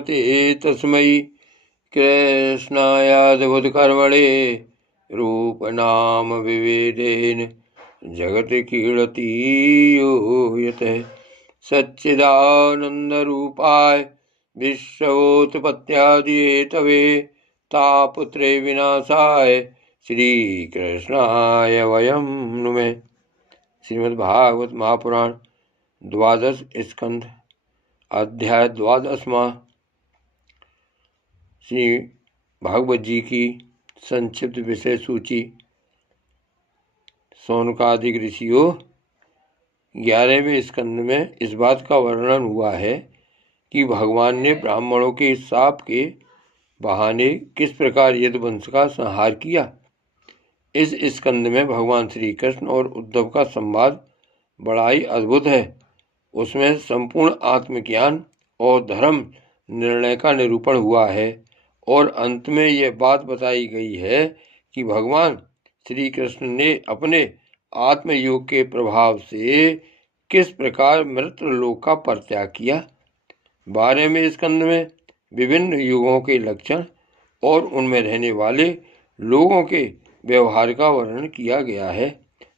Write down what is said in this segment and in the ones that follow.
भगवते तस्मै कृष्णायाद्भुतकर्मणे रूपनाम विभेदेन जगति क्रीडति यो यतः सच्चिदानन्दरूपाय विश्वोत्पत्त्यादिहेतवे तापत्रय विनाशाय श्रीकृष्णाय वयं नुमः। श्रीमद्भागवत महापुराण द्वादश स्कंध अध्याय 12वां। श्री भागवत जी की संक्षिप्त विषय सूची। शौनकादिक ऋषियों, 11वें स्कंद में इस बात का वर्णन हुआ है कि भगवान ने ब्राह्मणों के शाप के बहाने किस प्रकार यदुवंश का संहार किया। इस स्कंद में भगवान श्री कृष्ण और उद्धव का संवाद बड़ा ही अद्भुत है। उसमें संपूर्ण आत्मज्ञान और धर्म निर्णय का निरूपण हुआ है और अंत में यह बात बताई गई है कि भगवान श्री कृष्ण ने अपने आत्मयोग के प्रभाव से किस प्रकार मृतलोक का परित्याग किया। 12वें स्कंद में विभिन्न युगों के लक्षण और उनमें रहने वाले लोगों के व्यवहार का वर्णन किया गया है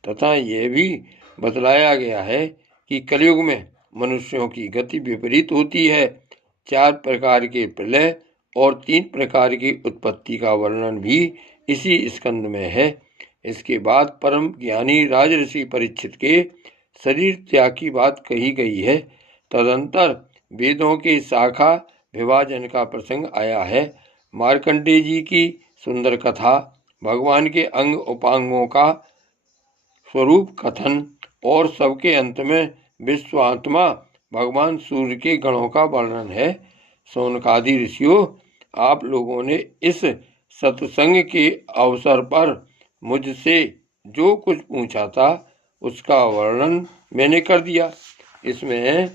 तथा यह भी बतलाया गया है कि कलयुग में मनुष्यों की गति विपरीत होती है। 4 प्रकार के प्रलय और 3 प्रकार की उत्पत्ति का वर्णन भी इसी स्कंद में है। इसके बाद परम ज्ञानी राजऋषि परीक्षित के शरीर त्याग की बात कही गई है। तदंतर वेदों के शाखा विभाजन का प्रसंग आया है। मार्कंडेय जी की सुंदर कथा, भगवान के अंग उपांगों का स्वरूप कथन और सबके अंत में विश्वात्मा भगवान सूर्य के गणों का वर्णन है। शौनकादि ऋषियों, आप लोगों ने इस सत्संग के अवसर पर मुझसे जो कुछ पूछा था उसका वर्णन मैंने कर दिया। इसमें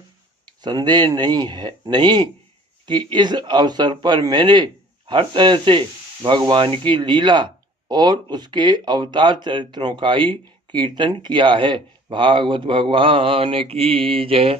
संदेह नहीं कि इस अवसर पर मैंने हर तरह से भगवान की लीला और उसके अवतार चरित्रों का ही कीर्तन किया है। भागवत भगवान की जय।